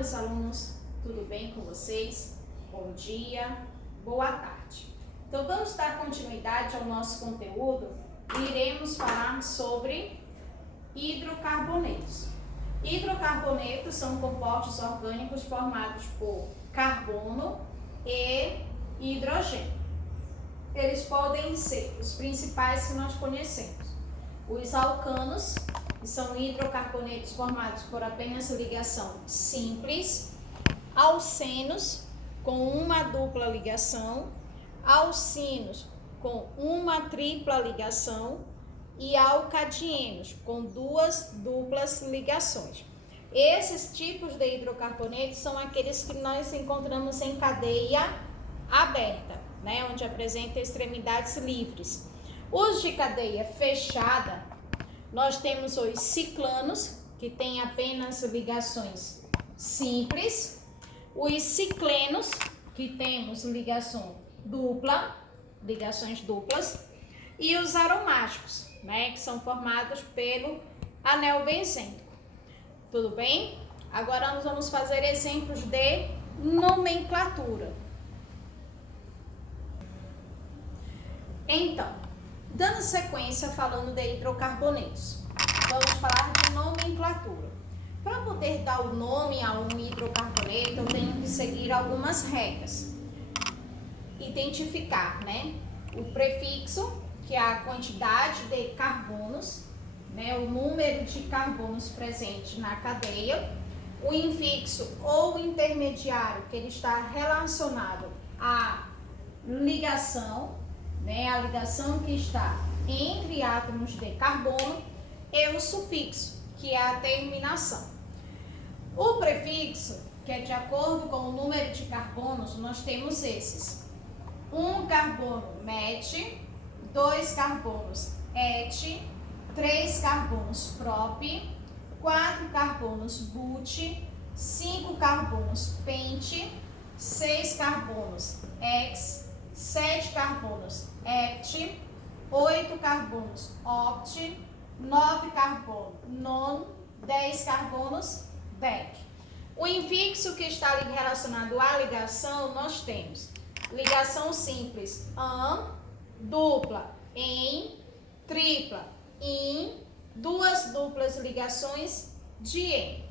meus alunos, tudo bem com vocês? Bom dia, boa tarde. Então vamos dar continuidade ao nosso conteúdo e iremos falar sobre hidrocarbonetos. Hidrocarbonetos são compostos orgânicos formados por carbono e hidrogênio. Eles podem ser os principais que nós conhecemos. Os alcanos, que são hidrocarbonetos formados por apenas ligação simples, alcenos, com uma dupla ligação, alcinos, com uma tripla ligação, e alcadienos, com duas duplas ligações. Esses tipos de hidrocarbonetos são aqueles que nós encontramos em cadeia aberta, né, onde apresenta extremidades livres. Os de cadeia fechada, nós temos os ciclanos, que têm apenas ligações simples, os ciclenos, que temos ligações duplas, e os aromáticos, né, que são formados pelo anel benzênico. Tudo bem? Agora nós vamos fazer exemplos de nomenclatura. Então, dando sequência falando de hidrocarbonetos, vamos falar de nomenclatura. Para poder dar o nome a um hidrocarboneto, eu tenho que seguir algumas regras. Identificar, né, o prefixo, que é a quantidade de carbonos, né, o número de carbonos presente na cadeia, o infixo ou intermediário, que ele está relacionado à ligação, né, a ligação que está entre átomos de carbono, e o sufixo, que é a terminação. O prefixo, que é de acordo com o número de carbonos, nós temos esses: 1 carbono met, 2 carbonos et, 3 carbonos prop, 4 carbonos but, 5 carbonos pent, 6 carbonos ex, 7 carbonos hept, 8 carbonos oct, 9 carbonos non, 10 carbonos dec. O infixo que está relacionado à ligação, nós temos ligação simples an, dupla em, tripla in, duas duplas ligações de em.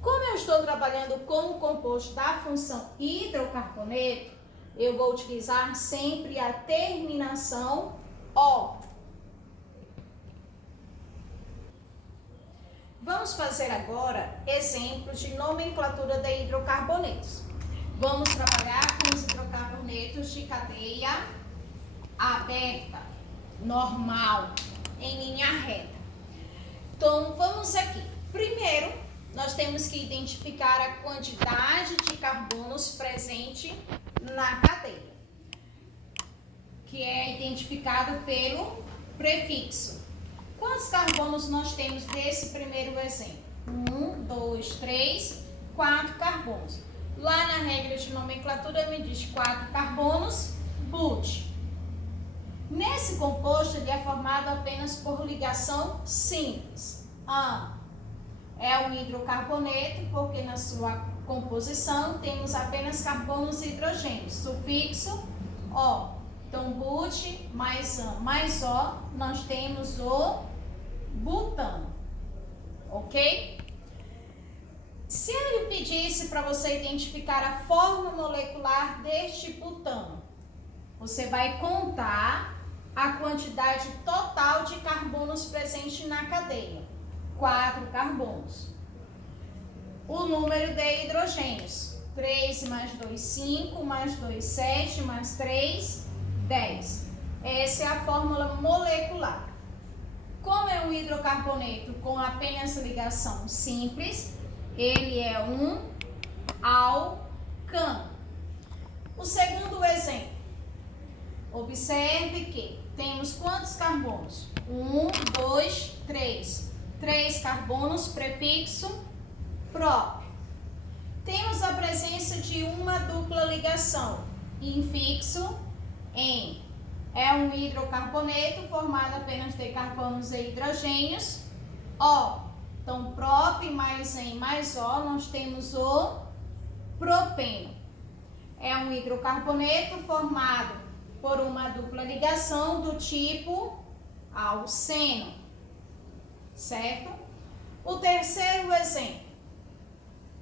Como eu estou trabalhando com o composto da função hidrocarboneto, eu vou utilizar sempre a terminação O. Vamos fazer agora exemplos de nomenclatura de hidrocarbonetos. Vamos trabalhar com os hidrocarbonetos de cadeia aberta, normal, em linha reta. Então, vamos aqui. Primeiro, nós temos que identificar a quantidade de carbonos presente na cadeia, que é identificado pelo prefixo. Quantos carbonos nós temos desse primeiro exemplo? 1, 2, 3, 4 carbonos. Lá na regra de nomenclatura me diz 4 carbonos but. Nesse composto ele é formado apenas por ligação simples. É um hidrocarboneto porque na sua composição temos apenas carbonos e hidrogênios. Sufixo O. Então, but mais an mais O, nós temos o butano. Ok? Se ele pedisse para você identificar a forma molecular deste butano, você vai contar a quantidade total de carbonos presente na cadeia. 4 carbonos. O número de hidrogênios. 3 mais 2, 5, mais 2, 7, mais 3, 10. Essa é a fórmula molecular. Como é um hidrocarboneto com apenas ligação simples, ele é um alcano. O segundo exemplo. Observe que temos quantos carbonos? 1, 2, 3. 3 carbonos, prefixo prop. Temos a presença de uma dupla ligação, infixo em. É um hidrocarboneto formado apenas de carbonos e hidrogênios. O. Então, prop mais em mais O, nós temos o propeno. É um hidrocarboneto formado por uma dupla ligação do tipo alceno, certo? O terceiro exemplo,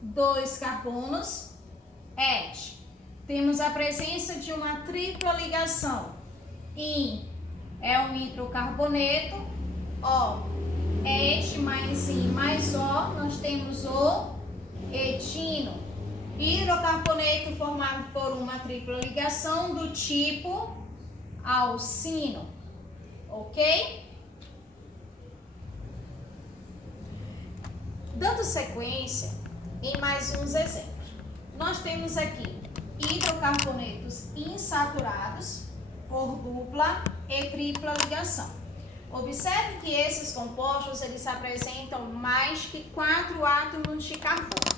2 carbonos, Et. Temos a presença de uma tripla ligação. In é um hidrocarboneto, O. Et mais In mais O, nós temos o etino. Hidrocarboneto formado por uma tripla ligação do tipo alcino, ok? Dando sequência em mais uns exemplos. Nós temos aqui hidrocarbonetos insaturados por dupla e tripla ligação. Observe que esses compostos eles apresentam mais que 4 átomos de carbono.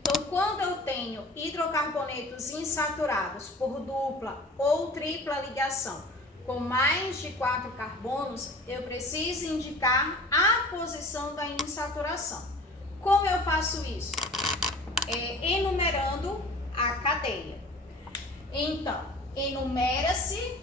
Então, quando eu tenho hidrocarbonetos insaturados por dupla ou tripla ligação com mais de 4 carbonos, eu preciso indicar a posição da insaturação. Como eu faço isso? Enumerando a cadeia. Então, enumera-se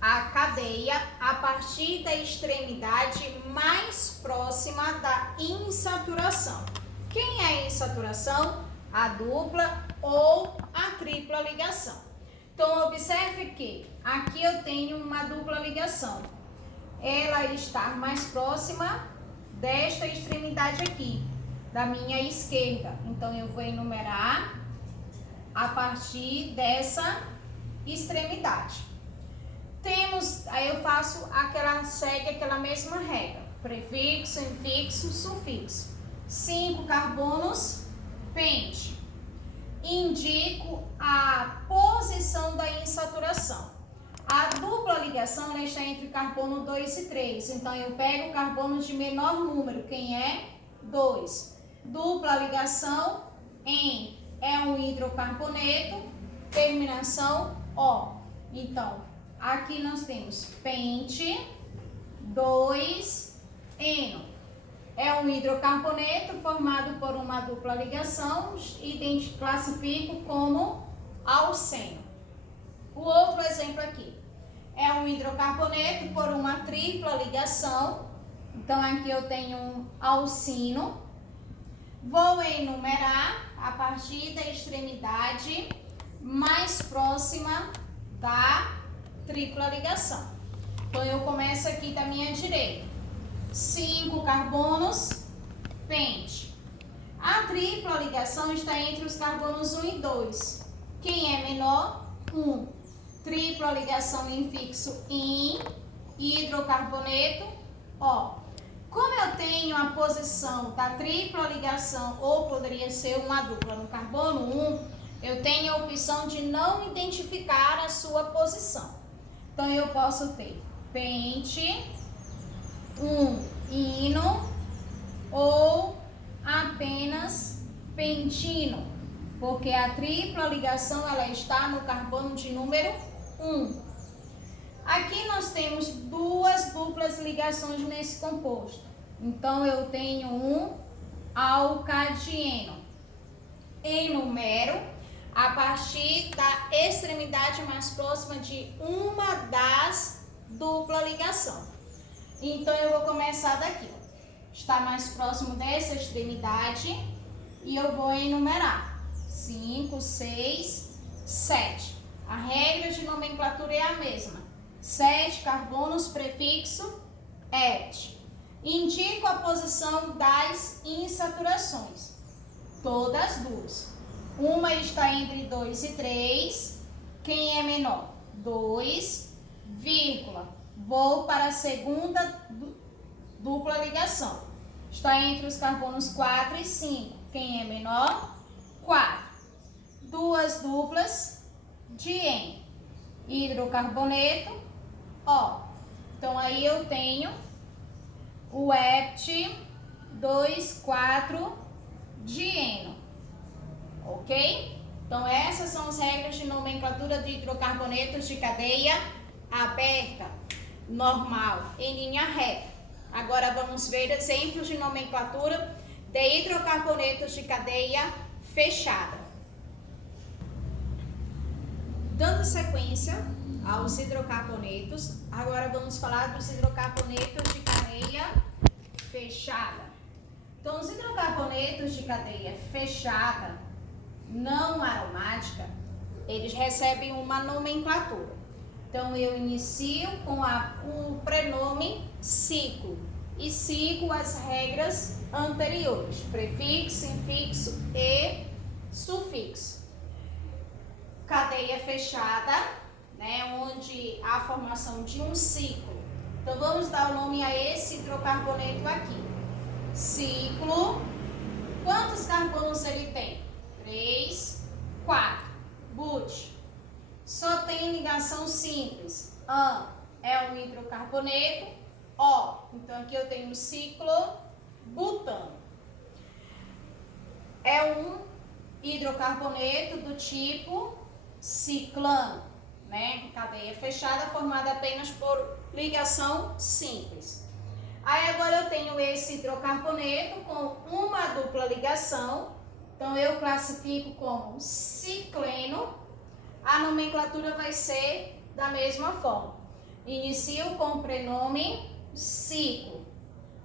a cadeia a partir da extremidade mais próxima da insaturação. Quem é a insaturação? A dupla ou a tripla ligação. Então, observe que aqui eu tenho uma dupla ligação. Ela está mais próxima desta extremidade aqui, da minha esquerda. Então, eu vou enumerar a partir dessa extremidade. Aí eu segue aquela mesma regra. Prefixo, infixo, sufixo. 5 carbonos, pente. Indico a posição da insaturação. A dupla ligação ela está entre carbono 2 e 3. Então, eu pego carbonos de menor número. Quem é? 2. Dupla ligação em é um hidrocarboneto, terminação O. Então, aqui nós temos pente 2-eno. É um hidrocarboneto formado por uma dupla ligação e classifico como alceno. O outro exemplo aqui é um hidrocarboneto por uma tripla ligação. Então, aqui eu tenho um alcino. Vou enumerar a partir da extremidade mais próxima da tripla ligação. Então, eu começo aqui da minha direita. 5 carbonos, pente. A tripla ligação está entre os carbonos 1 e 2. Quem é menor? 1. Tripla ligação em fixo in, hidrocarboneto, O. Como eu tenho a posição da tripla ligação, ou poderia ser uma dupla no carbono 1, eu tenho a opção de não identificar a sua posição. Então, eu posso ter pente, ino ou apenas pentino, porque a tripla ligação ela está no carbono de número 1. Aqui nós temos 2 duplas ligações nesse composto. Então, eu tenho um alcadieno. Enumero a partir da extremidade mais próxima de uma das dupla ligação. Então, eu vou começar daqui. Está mais próximo dessa extremidade e eu vou enumerar. 5, 6, 7. A regra de nomenclatura é a mesma. 7 carbonos, prefixo et. Indico a posição das insaturações. Todas duas. Uma está entre 2 e 3. Quem é menor? 2, vírgula. Vou para a segunda dupla ligação. Está entre os carbonos 4 e 5. Quem é menor? 4. 2 duplas de en. Hidrocarboneto, O. Então, aí eu tenho o hept 2,4-dieno. Ok? Então, essas são as regras de nomenclatura de hidrocarbonetos de cadeia aberta, normal, em linha reta. Agora, vamos ver exemplos de nomenclatura de hidrocarbonetos de cadeia fechada. Dando sequência aos hidrocarbonetos, agora vamos falar dos hidrocarbonetos de cadeia fechada. Então, os hidrocarbonetos de cadeia fechada, não aromática, eles recebem uma nomenclatura. Então, eu inicio com o prenome ciclo e sigo as regras anteriores, prefixo, infixo e sufixo. Cadeia fechada, né, onde há a formação de um ciclo. Então, vamos dar o nome a esse hidrocarboneto aqui. Ciclo. Quantos carbonos ele tem? 3, 4. But. Só tem ligação simples. An é um hidrocarboneto. O. Então, aqui eu tenho o ciclo butano. É um hidrocarboneto do tipo ciclano, né? Cadeia fechada formada apenas por ligação simples. Aí agora eu tenho esse hidrocarboneto com uma dupla ligação, então eu classifico como cicleno. A nomenclatura vai ser da mesma forma. Inicio com o prenome ciclo.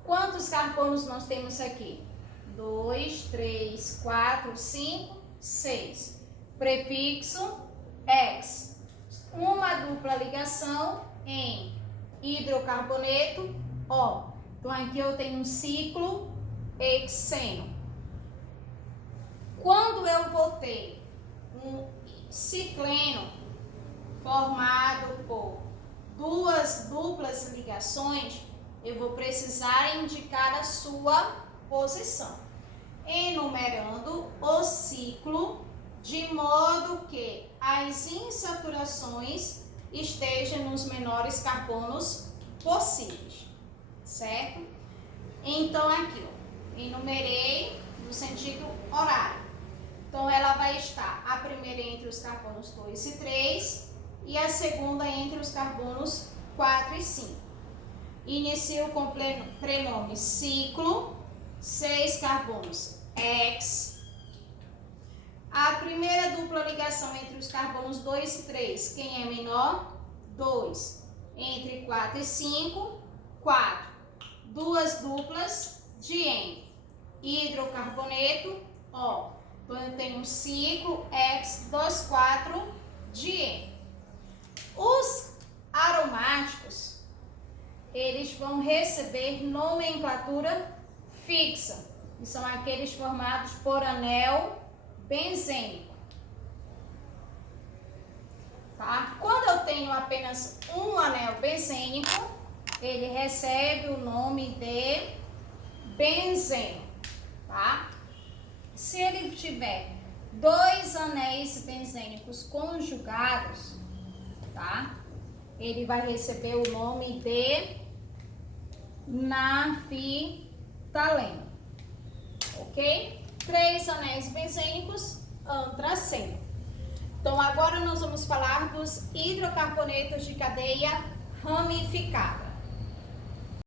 Quantos carbonos nós temos aqui? 2, 3, 4, 5, 6. Prefixo ex. Uma dupla ligação em hidrocarboneto O. Então, aqui eu tenho um ciclo hexeno. Quando eu vou ter um cicleno formado por duas duplas ligações, eu vou precisar indicar a sua posição, enumerando o ciclo de modo que as insaturações estejam nos menores carbonos possíveis, certo? Então, aqui, ó, enumerei no sentido horário. Então, ela vai estar a primeira entre os carbonos 2 e 3 e a segunda entre os carbonos 4 e 5. Inicio com o prenome ciclo, 6 carbonos ex. A primeira dupla ligação entre os carbonos 2 e 3, quem é menor? 2. Entre 4 e 5, 4. Duas duplas de N. Hidrocarboneto O. Então, eu tenho um ciclo X24 de N. Os aromáticos, eles vão receber nomenclatura fixa, que são aqueles formados por anel benzênico. Tá? Quando eu tenho apenas um anel benzênico, ele recebe o nome de benzeno, tá? Se ele tiver dois anéis benzênicos conjugados, tá? Ele vai receber o nome de naftaleno, ok? 3 anéis benzênicos, antraceno. Então, agora nós vamos falar dos hidrocarbonetos de cadeia ramificada.